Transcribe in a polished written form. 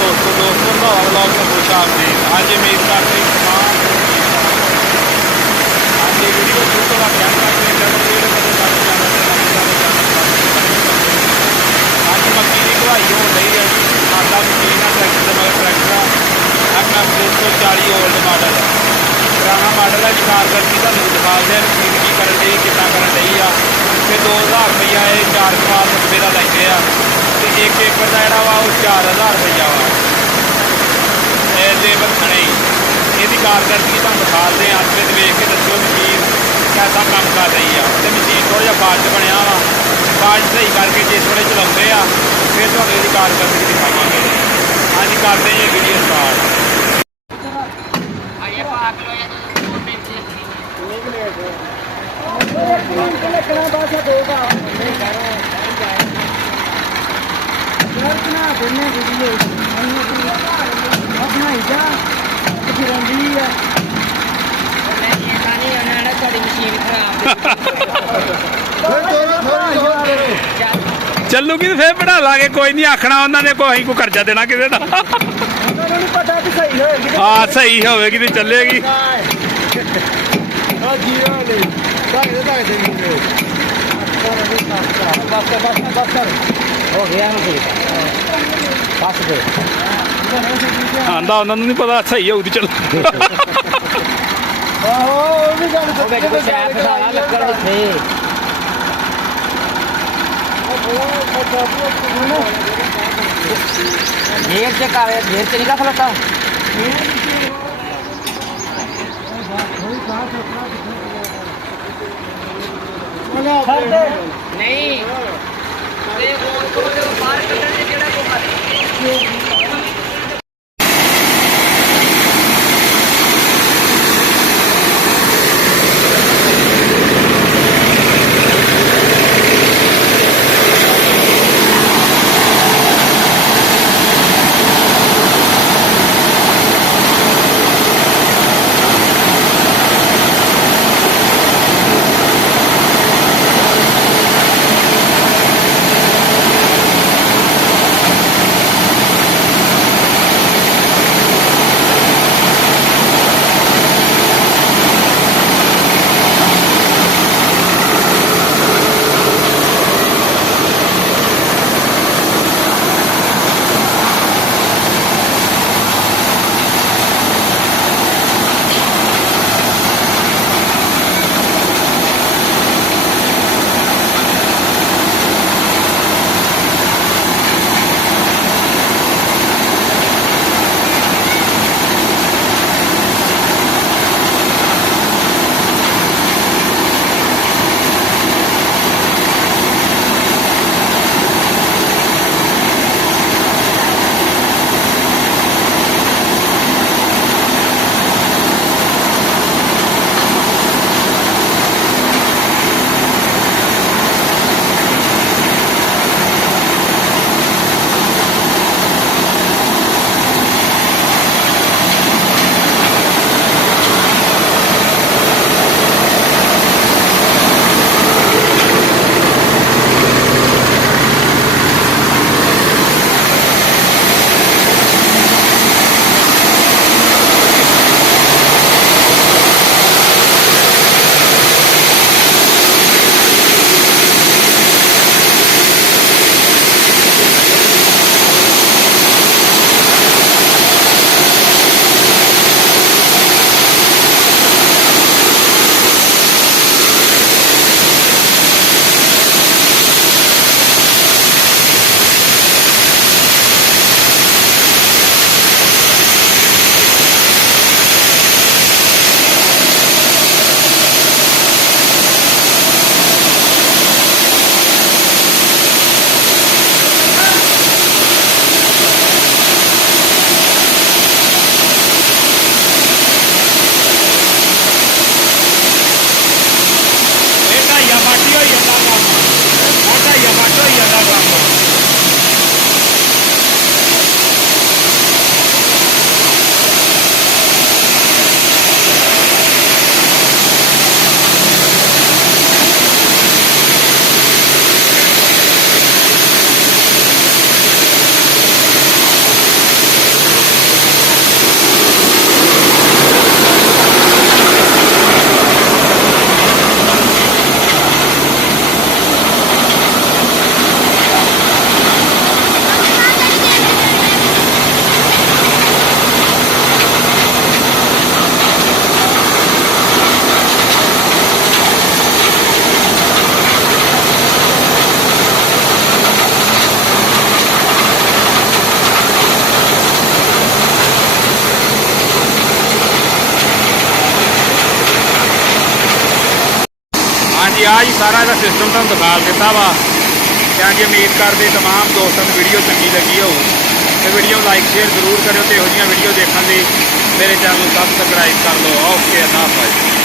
दोस्तों रंधावा ब्लॉग में खुश आपदीद। अज उम्मीद करते तमाम अज ये वीडियो शुरू तो कैंप करके अज मक्की की ढुआई हो रही है जी। साडा मशीन है ट्रैक्टर मगर ट्रैक्टर एम 240 ओल्ड मॉडल पुराना मॉडल है जी। कारकर्दी तुहानूं दिखाते हैं मशीन की कर रही कितना कर रही आ। तो 2000 रुपया ये 4 कनाल रकबे का लैंदे आ तो 1 एकड़ का जोड़ा वा 4000 रुपया वा लेबर खने ये कारकर्दी तुहानूं दिखाते हैं। अंत में वेख के दस्सो मशीन कैसा काम कर रही है। तो मशीन थोड़ा जिहा फाल्ट बनया वा फाल्ट सही करके जिस वेले चलाते हैं फिर तुहानूं इसकी कारकर्दी दिखावांगे। हाँ जी करते हैं ये वीडियो स्टार्ट। ਚੱਲੂਗੀ ਤੇ ਫੇਰ ਬਣਾ ਲਾਂਗੇ ਕੋਈ ਨਹੀਂ ਆਖਣਾ ਉਹਨਾਂ ਨੇ ਕੋਈ ਕੋ ਕਰਜ਼ਾ ਦੇਣਾ ਕਿਸੇ ਦਾ। ਹਾਂ ਸਹੀ ਹੋਵੇਗੀ ਤੇ ਚੱਲੇਗੀ। ਆਂਦਾ ਉਹਨਾਂ ਨੂੰ ਨਹੀਂ ਪਤਾ ਸਹੀ ਹੋਊ ਤੇ ਚੱਲ। घेर से का घेर से निकाल सकता नहीं ਆ ਜੀ ਸਾਰਾ ਇਹਦਾ ਸਿਸਟਮ ਤੁਹਾਨੂੰ ਦਿਖਾ ਦਿੱਤਾ ਵਾ। ਤੇ ਜੀ ਉਮੀਦ ਕਰਦੇ ਤਮਾਮ ਦੋਸਤਾਂ ਨੂੰ ਵੀਡੀਓ ਚੰਗੀ ਲੱਗੀ ਹੋਊ ਤੇ ਵੀਡੀਓ ਲਾਈਕ ਸ਼ੇਅਰ ਜ਼ਰੂਰ ਕਰਿਓ ਤੇ ਇਹੋ ਜਿਹੀਆਂ ਵੀਡੀਓ ਦੇਖਣ ਲਈ ਮੇਰੇ ਚੈਨਲ ਨੂੰ ਸਬਸਕ੍ਰਾਈਬ ਕਰ ਲਓ। ਓਕੇ, ਅੱਲਾਹ ਹਾਫਿਜ਼।